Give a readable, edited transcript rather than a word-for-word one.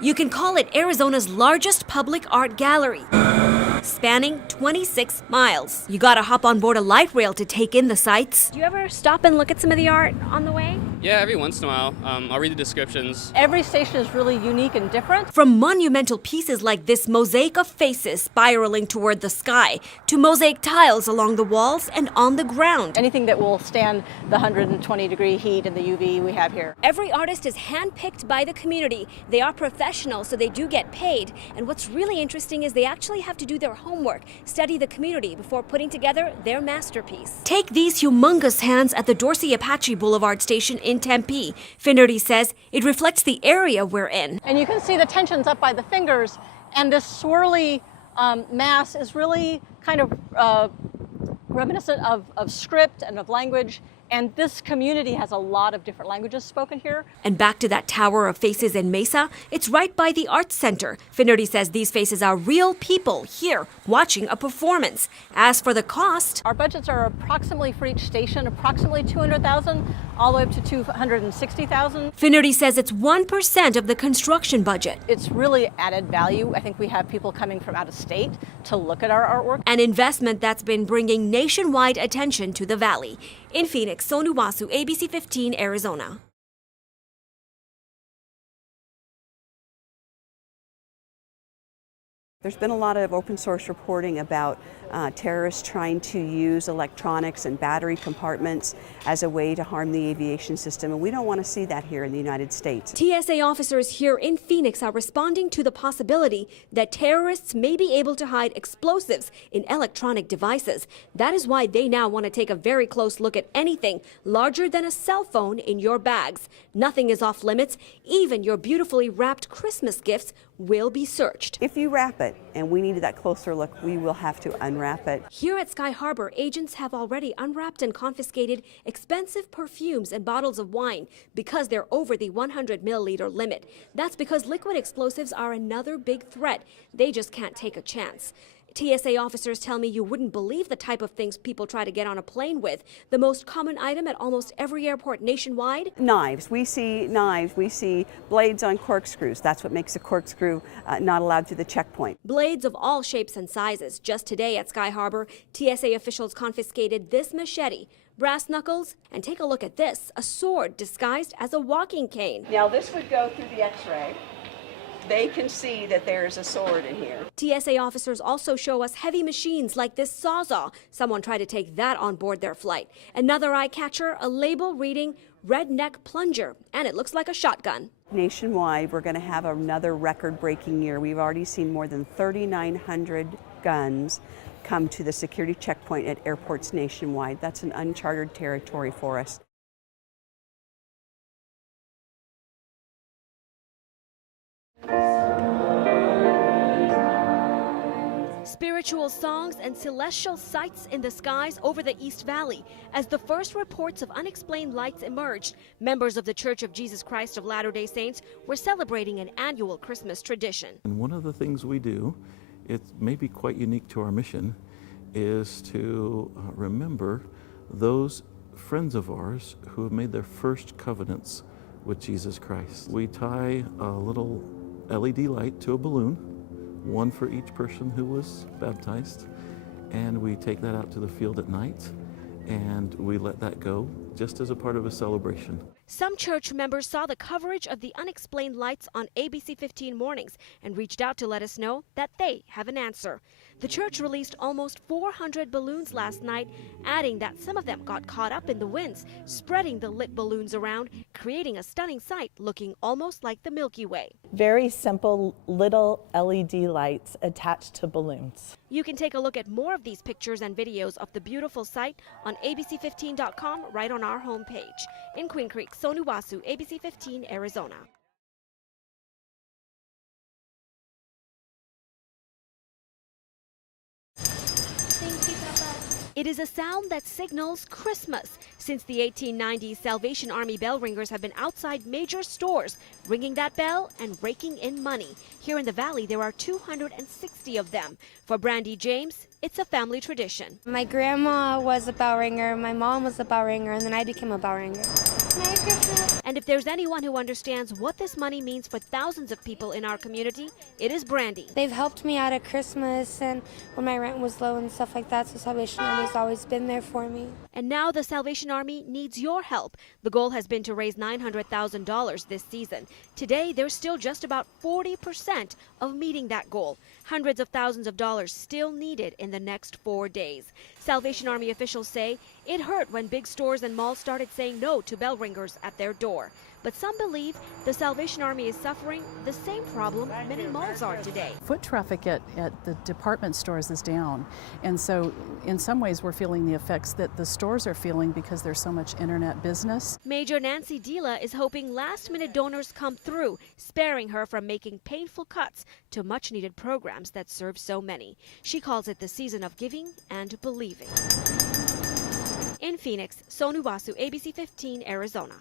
You can call it Arizona's largest public art gallery, spanning 26 miles. You gotta hop on board a light rail to take in the sights. Do you ever stop and look at some of the art on the way? Yeah, every once in a while. I'll read the descriptions. Every station is really unique and different. From monumental pieces like this mosaic of faces spiraling toward the sky, to mosaic tiles along the walls and on the ground. Anything that will stand the 120-degree heat and the UV we have here. Every artist is handpicked by the community. They are professional, so they do get paid. And what's really interesting is they actually have to do their homework, study the community before putting together their masterpiece. Take these humongous hands at the Dorsey Apache Boulevard station in Tempe. Finnerty says it reflects the area we're in. And you can see the tensions up by the fingers, and this swirly mass is really kind of reminiscent of script and of language. And this community has a lot of different languages spoken here. And back to that tower of faces in Mesa, it's right by the Arts Center. Finnerty says these faces are real people here watching a performance. As for the cost, our budgets are approximately for each station, approximately $200,000 all the way up to $260,000. Finnerty says it's 1% of the construction budget. It's really added value. I think we have people coming from out of state to look at our artwork. An investment that's been bringing nationwide attention to the valley. In Phoenix, Sonu, ABC 15, Arizona. There's been a lot of open source reporting about terrorists trying to use electronics and battery compartments as a way to harm the aviation system, and we don't want to see that here in the United States. TSA officers here in Phoenix are responding to the possibility that terrorists may be able to hide explosives in electronic devices. That is why they now want to take a very close look at anything larger than a cell phone in your bags. Nothing is off limits. Even your beautifully wrapped Christmas gifts will be searched. If you wrap it, and we needed that closer look, we will have to unwrap it. Here at Sky Harbor, agents have already unwrapped and confiscated expensive perfumes and bottles of wine because they're over the 100 milliliter limit. That's because liquid explosives are another big threat. They just can't take a chance. TSA officers tell me you wouldn't believe the type of things people try to get on a plane with. The most common item at almost every airport nationwide? Knives. We see knives. We see blades on corkscrews. That's what makes a corkscrew not allowed through the checkpoint. Blades of all shapes and sizes. Just today at Sky Harbor, TSA officials confiscated this machete, brass knuckles, and take a look at this, a sword disguised as a walking cane. Now this would go through the x-ray. They can see that there's a sword in here. TSA officers also show us heavy machines like this Sawzall. Someone tried to take that on board their flight. Another eye catcher, a label reading Redneck Plunger, and it looks like a shotgun. Nationwide, we're going to have another record-breaking year. We've already seen more than 3,900 guns come to the security checkpoint at airports nationwide. That's an uncharted territory for us. Spiritual songs and celestial sights in the skies over the East Valley. As the first reports of unexplained lights emerged, members of the Church of Jesus Christ of Latter-day Saints were celebrating an annual Christmas tradition. And one of the things we do, it may be quite unique to our mission, is to remember those friends of ours who have made their first covenants with Jesus Christ. We tie a little LED light to a balloon, one for each person who was baptized, and we take that out to the field at night and we let that go just as a part of a celebration. Some church members saw the coverage of the unexplained lights on ABC 15 mornings and reached out to let us know that they have an answer. The church released almost 400 balloons last night, adding that some of them got caught up in the winds, spreading the lit balloons around, creating a stunning sight looking almost like the Milky Way. Very simple little LED lights attached to balloons. You can take a look at more of these pictures and videos of the beautiful sight on abc15.com right on our homepage. In Queen Creek, Sonu, ABC 15, Arizona. It is a sound that signals Christmas. Since the 1890s, Salvation Army bell ringers have been outside major stores, ringing that bell and raking in money. Here in the valley, there are 260 of them. For Brandy James, it's a family tradition. My grandma was a bell ringer, my mom was a bell ringer, and then I became a bell ringer. Merry Christmas. And if there's anyone who understands what this money means for thousands of people in our community, it is Brandy. They've helped me out at Christmas and when my rent was low and stuff like that, so Salvation Army's always been there for me. And now the Salvation Army needs your help. The goal has been to raise $900,000 this season. Today, they're still just about 40% of meeting that goal. Hundreds of thousands of dollars still needed in the next 4 days. Salvation Army officials say it hurt when big stores and malls started saying no to bell ringers at their door. But some believe the Salvation Army is suffering the same problem many malls are today. Foot traffic at the department stores is down. And so in some ways we're feeling the effects that the stores are feeling because there's so much internet business. Major Nancy Dila is hoping last-minute donors come through, sparing her from making painful cuts to much-needed programs that serve so many. She calls it the season of giving and believing. In Phoenix, Sonu, ABC 15, Arizona.